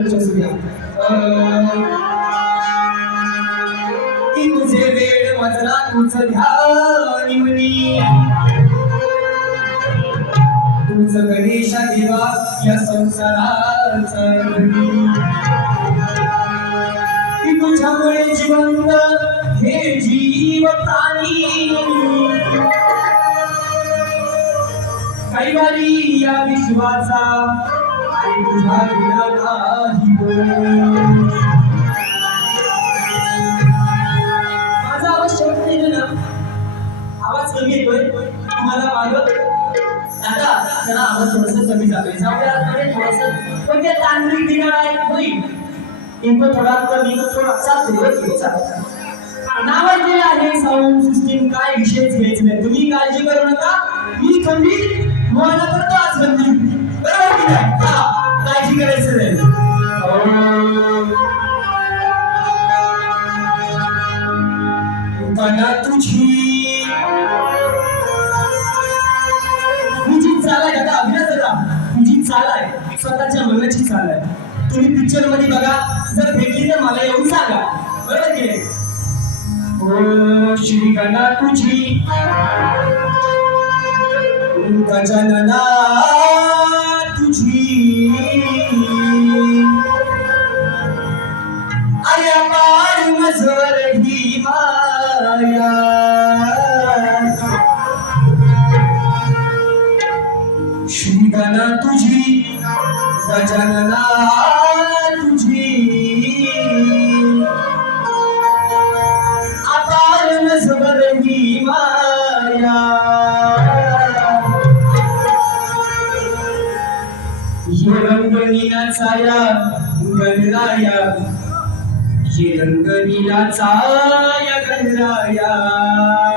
तुझे वेळ मजला तुझ ध्यानी म्हणी तुझ गणेश देवा या संसाराचा तुझ्यामुळे जिवंत हे जीव प्राणी कैवारी या विश्वाचा आणि तुझ्या विना माझा आवाज शेवट नाही ना. आवाज कमी येतोय तुम्हाला मागं दादा जरा आवाज थोडस कमी जातोय जाऊया कडे थोडस पण ते तांत्रिक बिघाड आहे होईल? इनको थोडा कमी थोडा चालते नावाचे आहे साऊंड सिस्टीम काय विषयच घ्यायचे नाही. तुम्ही काळजी करू नका. मी खंबीर मोहना करतो आज बंदी. बरोबर की नाही? काळजी करायचं नाही. कणा तुझी तुझी जी चाल आहे आता अभिनय जरा ही जी चाल आहे स्वतःच्या मनाची चाल आहे तुम्ही पिक्चरमध्ये बघा. जर भेटली तर मला येऊन सांगा. बरोबर की ओ हो, श्री गणा तुझी गजानना तुझी आया पार नजर ही मा श्री गणा तुझी गजानना तुझी. अपार नजर ही माया. ये रंगनीला या गणराया ये Israel.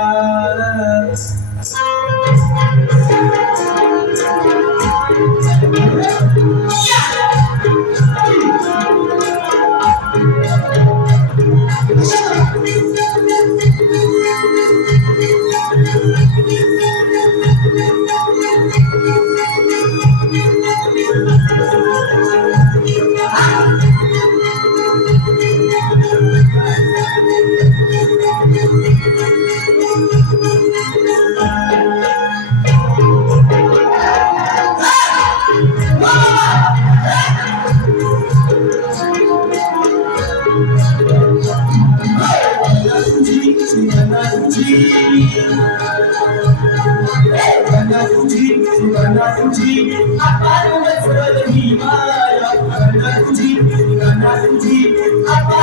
Apa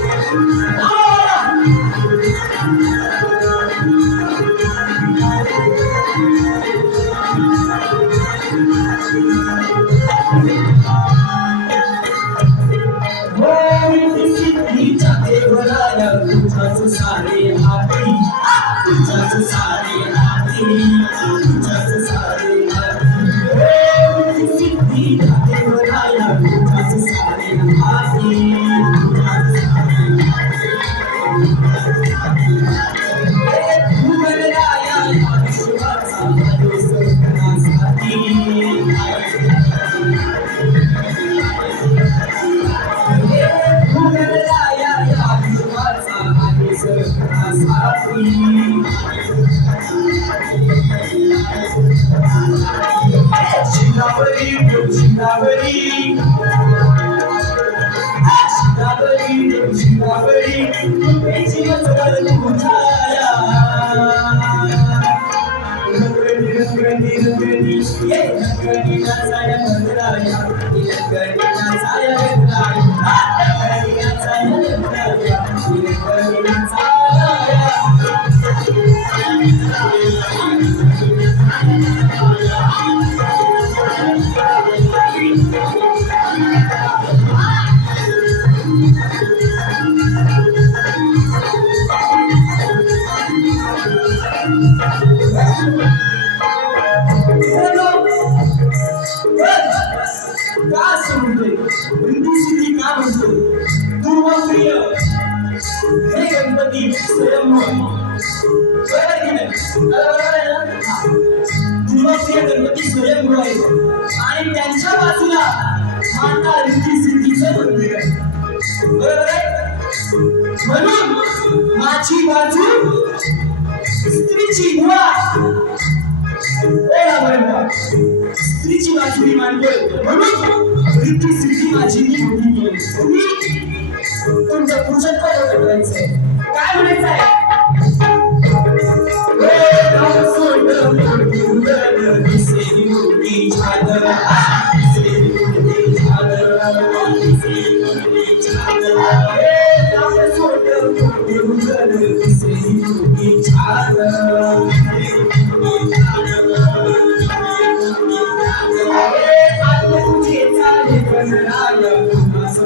i'm sari Yeah. Hey, everybody, say a Ganpati स्वयंभू नाही आहे आणि त्यांच्या बाजूला माता रिद्धी मंदिर आहे बरोबर आहे म्हणून माझी बाजू स्त्रीची मुळा स्त्रीची बाजू मी मांडतोय म्हणून रिद्धी सिद्धी माझी मी होती केली तुमचं पुरुषत्व काय म्हणायचं आहे? मुलगी झालं. दिसे मुलगी झालं. दिसे मुलगी झालं. ए, नाव सोडलं मुंडन, दिसे मुलगी झालं. दिसे मुलगी झालं. ए, आता तुझे चाले गणराय, माझं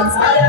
I'm